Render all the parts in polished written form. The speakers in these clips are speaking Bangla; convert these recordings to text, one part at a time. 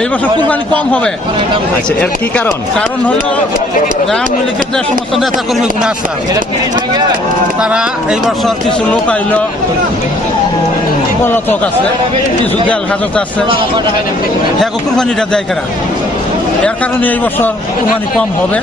এই বছর কুরবানি কম হবে। আচ্ছা, এর কি কারণ? কারণ হলো আওয়ামী লীগের যে সমস্ত নেতা কর্মীগুলো আছে তারা এই বছর কিছু লোক আইল, পলাতক আছে, কিছু জেল হাজত আছে, হ্যাঁ কুরবানিটা দেয় কারা। এর কারণে এই বছর কুরবানি কম হবে।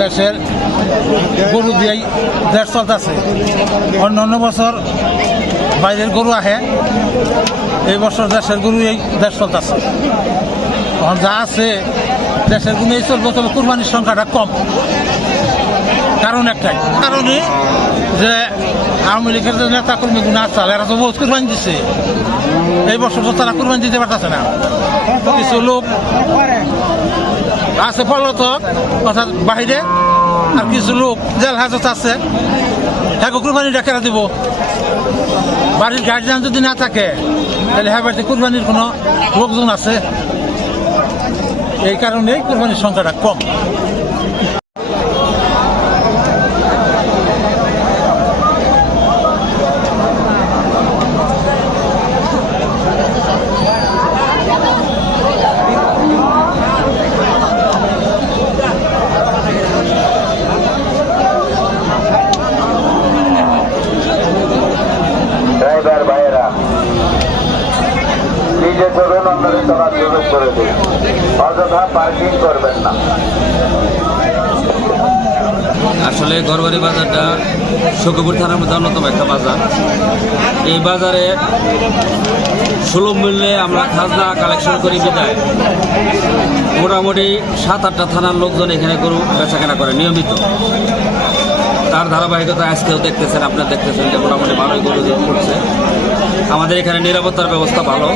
দেশের গরু দিয়েই দেশ চলতেছে। অন্য বছর বাইরের গরু আহে, এই বছর দেশের গরু এই দেশ চলতেছে। এখন যা আছে দেশের গরু এই চলবে, তবে কুরবানির সংখ্যাটা কম। কারণ একটাই, কারণে যে আওয়ামী লীগের যে নেতা কর্মীগুলো আসছে এরা তো বহুত কুরবানি দিচ্ছে, এই বছর তো তারা কুরবানি দিতে পারতেছে না। কিছু লোক আছে পলাতক অর্থাৎ বাহিরে, আর কিছু লোক জেল হাজত আছে, হ্যাঁ কুরবানিটা কেনা দিব। বাড়ির গার্জিয়ান যদি না থাকে তাহলে হ্যাঁ বাড়িতে কুরবানির কোনো লোকজন আছে, এই কারণেই কুরবানির সংখ্যাটা কম। নিজে চলুন, অন্যদের চলার সুযোগ করে দিন, অযথা পার্কিং করবেন না। আসলে গড়বাড়ি বাজারটা শোকপুর থানার মধ্যে অন্যতম একটা বাজার। এই বাজারে সুলভ মূল্যে আমরা খাজনা কালেকশন করি বিদায় মোটামুটি 7-8টা থানার লোকজন এখানে গরু বেচাকেনা করে নিয়মিত। তার ধারাবাহিকতা আজকেও দেখতেছেন, আপনারা দেখতেছেন যে মোটামুটি ভালোই গরু করছে। আমাদের এখানে নিরাপত্তার ব্যবস্থা ভালো,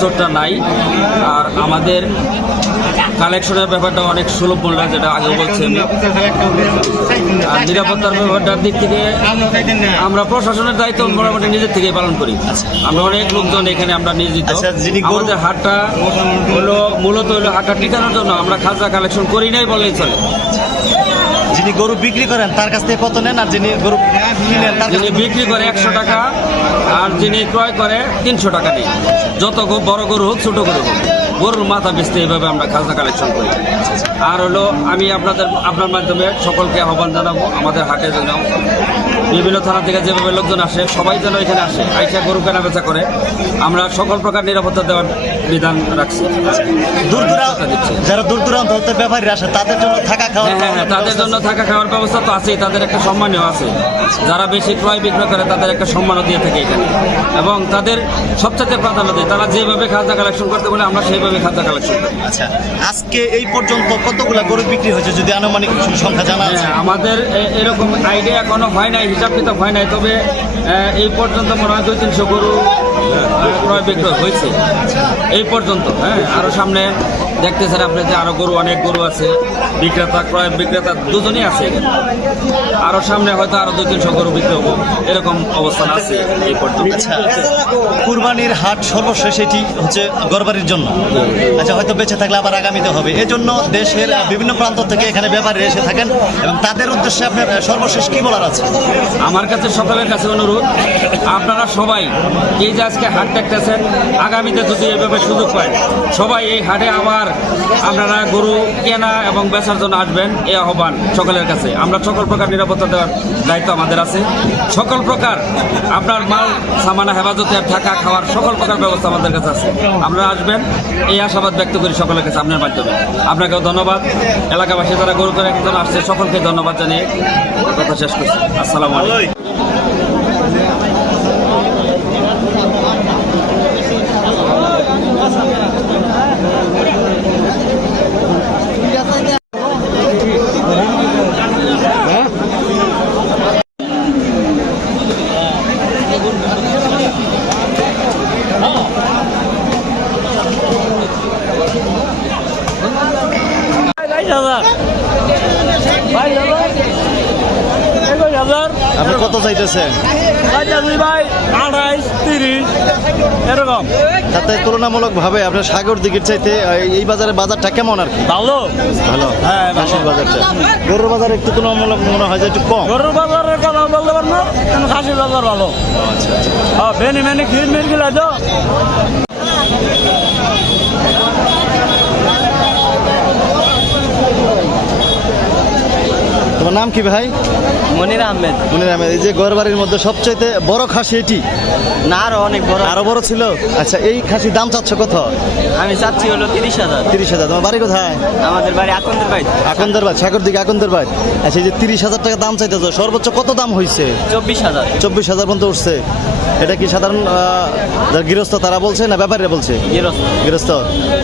চোরটা নাই। আর আমাদের কালেকশনের ব্যাপারটা অনেক সুলভ মূল্য, যেটা আগেও বলছি আমি। আর নিরাপত্তার ব্যাপারটার দিক থেকে আমরা প্রশাসনের দায়িত্ব মোটামুটি নিজের থেকেই পালন করি। আমরা অনেক লোকজন এখানে আমরা নিয়োজিত। আমাদের হাটটা হলো মূলত হাটটা টিকানোর জন্য, আমরা খাজনা কালেকশন করি নাই বললেই চলে। যিনি গরু বিক্রি করেন তার কাছ থেকে কত নেন, আর যিনি গরু কিনেন যিনি বিক্রি করে 100 টাকা, আর যিনি ক্রয় করে 300 টাকা নেই। যত বড় গরু হোক ছোট গরু হোক, গরুর মাথা বেচতে এইভাবে আমরা খাজনা কালেকশন করি। আর হলো আমি আপনার মাধ্যমে সকলকে আহ্বান জানাবো, আমাদের হাটে যেন বিভিন্ন থানা থেকে যেভাবে লোকজন আসে সবাই যেন এখানে আসে, আইসা গরু কেনা বেচা করে। আমরা সকল প্রকার নিরাপত্তা দেওয়ার বিধান রাখছি। যারা দূর দূরান্ত হতে ব্যাপারীরা আসে তাদের জন্য থাকা খাওয়া, হ্যাঁ, তাদের জন্য থাকা খাওয়ার ব্যবস্থা তো আছেই, তাদের একটা সম্মানও আছে। যারা বেশি ক্রয় বিক্রয় করে তাদের একটা সম্মানও দিয়ে থাকে এখানে, এবং তাদের সবচেয়ে প্রাধান্য দেয়। তারা যেভাবে খাজনা কালেকশন করতে বলে আমরা সেইভাবে খাজনা কালেকশন করি। আচ্ছা, আজকে এই পর্যন্ত কতগুলা গরু বিক্রি হয়েছে যদি আনুমানিক সংখ্যা জানা আছে? আমাদের এরকম আইডিয়া এখনো হয় নাই, হিসাব কিতাব হয় নাই, তবে এই পর্যন্ত মনে হয় 200-300 গরু ক্রয় বিক্রয় হয়েছে এই পর্যন্ত। হ্যাঁ, আরও সামনে দেখতেছেন আপনি যে আরও গরু, অনেক গরু আছে, বিক্রেতা ক্রয় বিক্রেতা দুজনই আছে এখানে। আরও সামনে হয়তো আরও 200-300 গরু বিক্রি হবো, এরকম অবস্থান আছে এই পর্যন্ত। কুরবানির হাট সর্বশেষ এটি হচ্ছে গড়বাড়ির জন্য। আচ্ছা, হয়তো বেঁচে থাকলে আবার আগামীতে হবে। এজন্য দেশের বিভিন্ন প্রান্ত থেকে এখানে ব্যাপারী এসে থাকেন, এবং তাদের উদ্দেশ্যে আপনার সর্বশেষ কি বলার আছে? আমার কাছে সকলের কাছে অনুরোধ, আপনারা সবাই এই যে আজকে হাট দেখতেছেন, আগামীতে যদি এভাবে সুযোগ পায় সবাই এই হাটে আবার আপনারা গরু কেনা এবং বেচার জন্য আসবেন, এই আহ্বান সকলের কাছে। আমরা সকল প্রকার নিরাপত্তা দেওয়ার দায়িত্ব আমাদের আছে। সকল প্রকার আপনার মাল সামানা হেফাজতে থাকা খাওয়ার সকল প্রকার ব্যবস্থা আমাদের কাছে আছে। আপনারা আসবেন, এই আশাবাদ ব্যক্ত করি সকলের কাছে আপনার মাধ্যমে। আপনাকেও ধন্যবাদ। এলাকাবাসী যারা গরু করে একজন আসছে সকলকে ধন্যবাদ জানিয়ে কথা শেষ করছি। আসসালামু আলাইকুম। আপনি কত চাইতেছেন? ভাই 28, 30 এরকম। তাতে তুলনামূলক ভাবে আপনার সাগর দিকের চাইতে এই বাজারটা কেমন আর কি? ভালো ভালো। হ্যাঁ, খাসির বাজারটা, গরুর বাজার একটু তুলনামূলক মনে হয় যে একটু কম। গরুর বাজারের কথা বলতে পারবো না, খাসির বাজার ভালো। আচ্ছা, হ্যাঁ, বেনি মেনি খির মির গিলা তো নাম কি ভাই? মনির আহমেদ। মনির আহমেদ। এই যে গড়বাড়ির মধ্যে সবচাইতে বড় খাসি এটি? না, আরো অনেক বড়। আরো বড় ছিল? আচ্ছা, এই খাসির দাম চাচ্ছ কত? আমি চাচ্ছি হলো 30,000। 30,000। তোমার বাড়ি কোথায়? আমাদের বাড়ি আকন্দের বাড়ি। আকন্দের সাগর দিকে আকন্দের বাড়ি। আচ্ছা, এই যে 30,000 টাকা দাম চাইতেছ, সর্বোচ্চ কত দাম হয়েছে? 24,000। 24,000 পর্যন্ত উঠছে। এটা কি সাধারণ যারা গৃহস্থ তারা বলছে না ব্যাপারীরা বলছে? গৃহস্থ।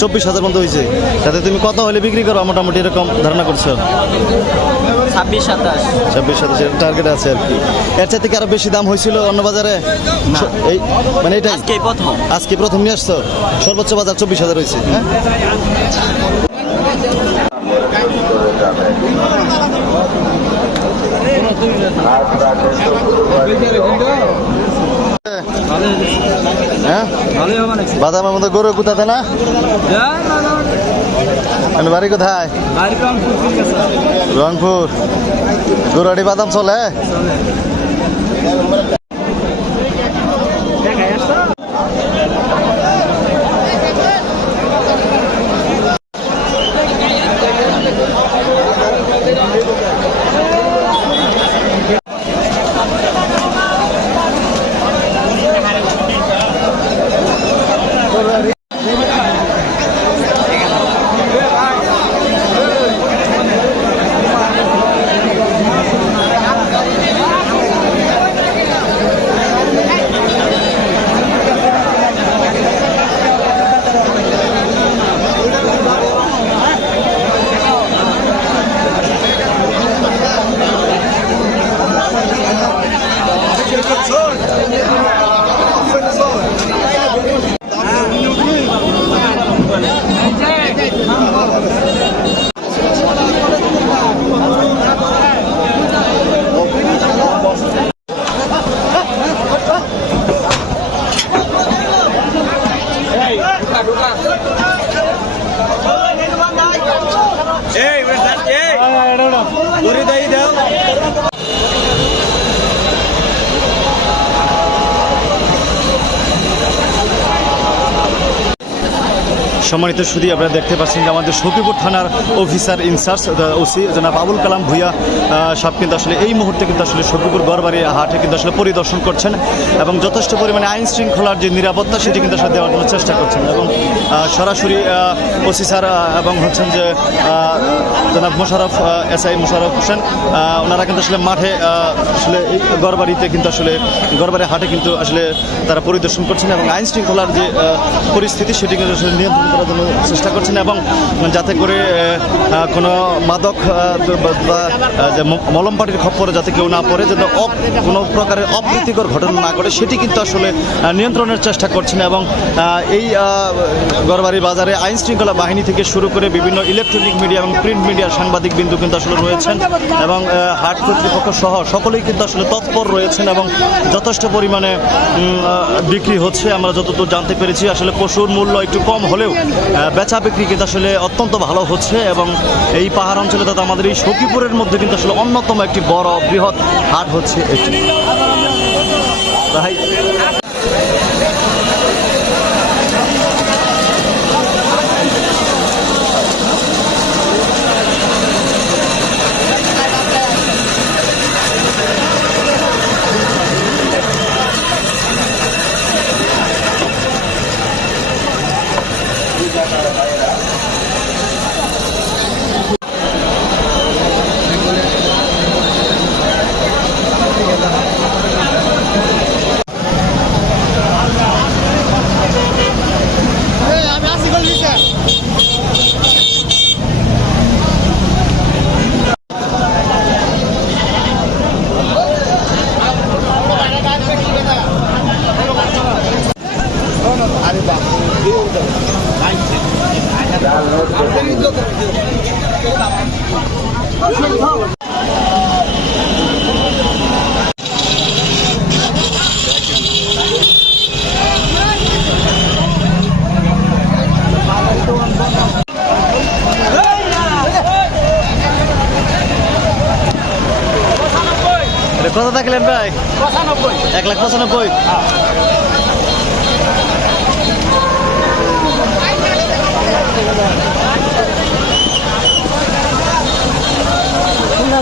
24,000 পর্যন্ত হয়েছে। তাতে তুমি কত হলে বিক্রি করো মোটামুটি এরকম ধারণা করছো? 26-27। 26-27 টার্গেট আছে আর কি। এর চাইতে কি আরো বেশি দাম হয়েছিল অন্য বাজারে? এই মানে এটাই আজকে প্রথম নিয়ে আসছো? সর্বোচ্চ বাজার 24,000 হয়েছে। হ্যাঁ, বাদামের মধ্যে গরু কোথাতে না? বাড়ি কোথায়? রংপুর। গরুয়ারি বাদাম চলে? সম্মানিত শুধু আপনারা দেখতে পাচ্ছেন যে আমাদের সখীপুর থানার অফিসার ইনচার্জ ওসি জনাব আবুল কালাম ভূঁইয়া সাহেব কিন্তু আসলে এই মুহূর্তে কিন্তু আসলে সখীপুর গড়বাড়ি হাটে কিন্তু আসলে পরিদর্শন করছেন এবং যথেষ্ট পরিমাণে আইন শৃঙ্খলার যে নিরাপত্তা সেটি কিন্তু আসলে দেওয়ার জন্য চেষ্টা করছেন এবং সরাসরি ওসি স্যার এবং হচ্ছেন যে জনাব মোশাররফ এসআই মোশাররফ হোসেন ওনারা কিন্তু আসলে মাঠে আসলে এই গড়বাড়িতে কিন্তু আসলে গড়বাড়ি হাটে কিন্তু আসলে তারা পরিদর্শন করছেন এবং আইন শৃঙ্খলার যে পরিস্থিতি সেটি কিন্তু আসলে নিয়ন্ত্রণ করার জন্য চেষ্টা করছেন এবং যাতে করে কোনো মাদক বা যে মলম পাটির খপ্পরে যাতে কেউ না পড়ে, যাতে কোনো প্রকারের অপ্রীতিকর ঘটনা না ঘটে সেটি কিন্তু আসলে নিয়ন্ত্রণের চেষ্টা করছেন এবং এই গড়বাড়ি বাজারে আইন শৃঙ্খলা বাহিনী থেকে শুরু করে বিভিন্ন ইলেকট্রনিক মিডিয়া এবং প্রিন্ট মিডিয়ার সাংবাদিক বিন্দু কিন্তু আসলে রয়েছেন এবং হাট কর্তৃপক্ষ সহ সকলেই কিন্তু আসলে তৎপর রয়েছেন এবং যথেষ্ট পরিমাণে বিক্রি হচ্ছে। আমরা যতদূর জানতে পেরেছি আসলে পশুর মূল্য একটু কম হলেও বেচা বিক্রি কিন্তু আসলে অত্যন্ত ভালো হচ্ছে এবং এই পাহাড় অঞ্চলে তথা আমাদের এই সখীপুরের মধ্যে কিন্তু আসলে অন্যতম একটি বড় বৃহৎ হাট হচ্ছে এটি। ভাই কত থাকলেন ভাই? 1,95,000।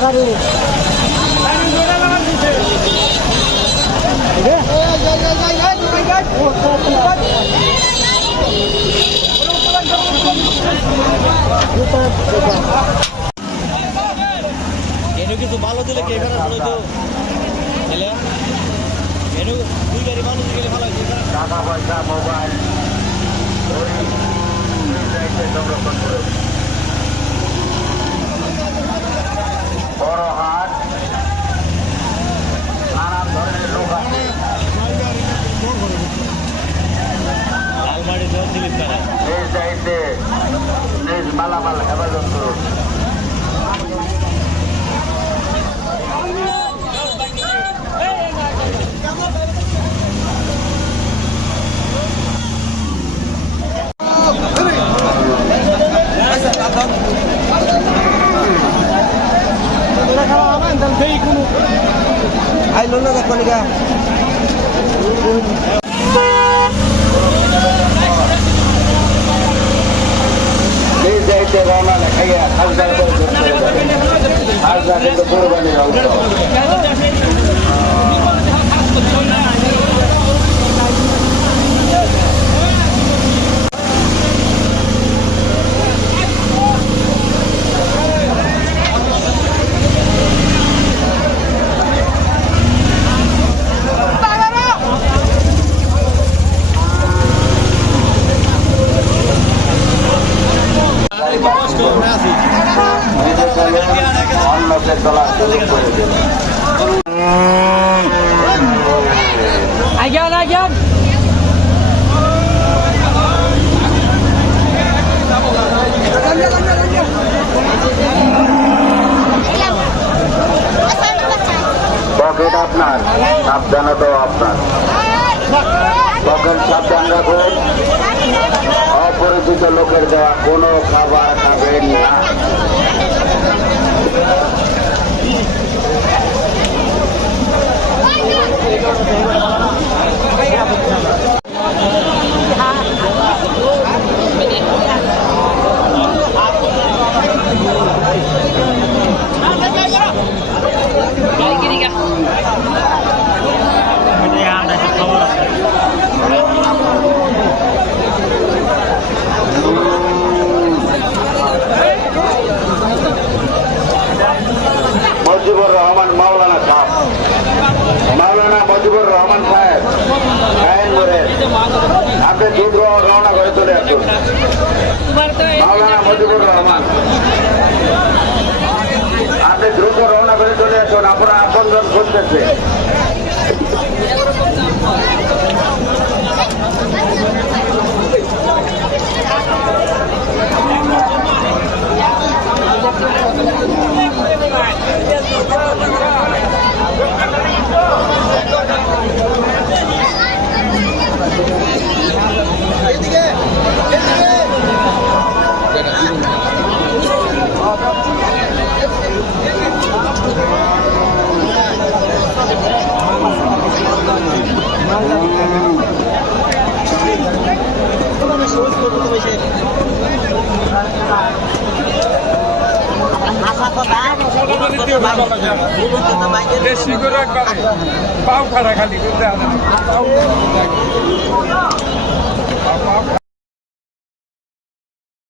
গাড়ি এনে কিছু ভালো দিলে কে করার হলো তো এলে এনে দুই গাড়ি মানুষ গেলে ভালো হইছে টাকা পয়সা মোবাইল সংরক্ষণ করে বড় হাট নানা ধরনের লোক আছে আলমারি দেওয়া দিলিপ তারা নিজ দায়িত্বে নিজ মালামাল হেফাজত করুন। নিজ দায়িত্বে রওনা লেখাইয়া হাজদার করে চলে যাবেন। হাজদা কিন্তু কোরবানির অংশ। অন্যকে চলার সুযোগ করে দেবেন। পকেট আপনার, সাবধানতাও আপনার। পকেট সাবধান রাখুন। অপরিচিত লোকের দেওয়া কোনো খাবার খাবেন না। মজিবুর রহমান মাওলানা সাহেব, মাওলানা মজিবুর রহমান সাহেব গায়েন মোড়ে আপনি দ্রুত রওনা করে চলে আসুন। মাওলানা মজিবুর রহমান আপনি দ্রুত রওনা করে চলে আসুন, আপনারা আপনজন করতেছে। বেশি করে একবারে পাও খাড়া খালি করতে হবে।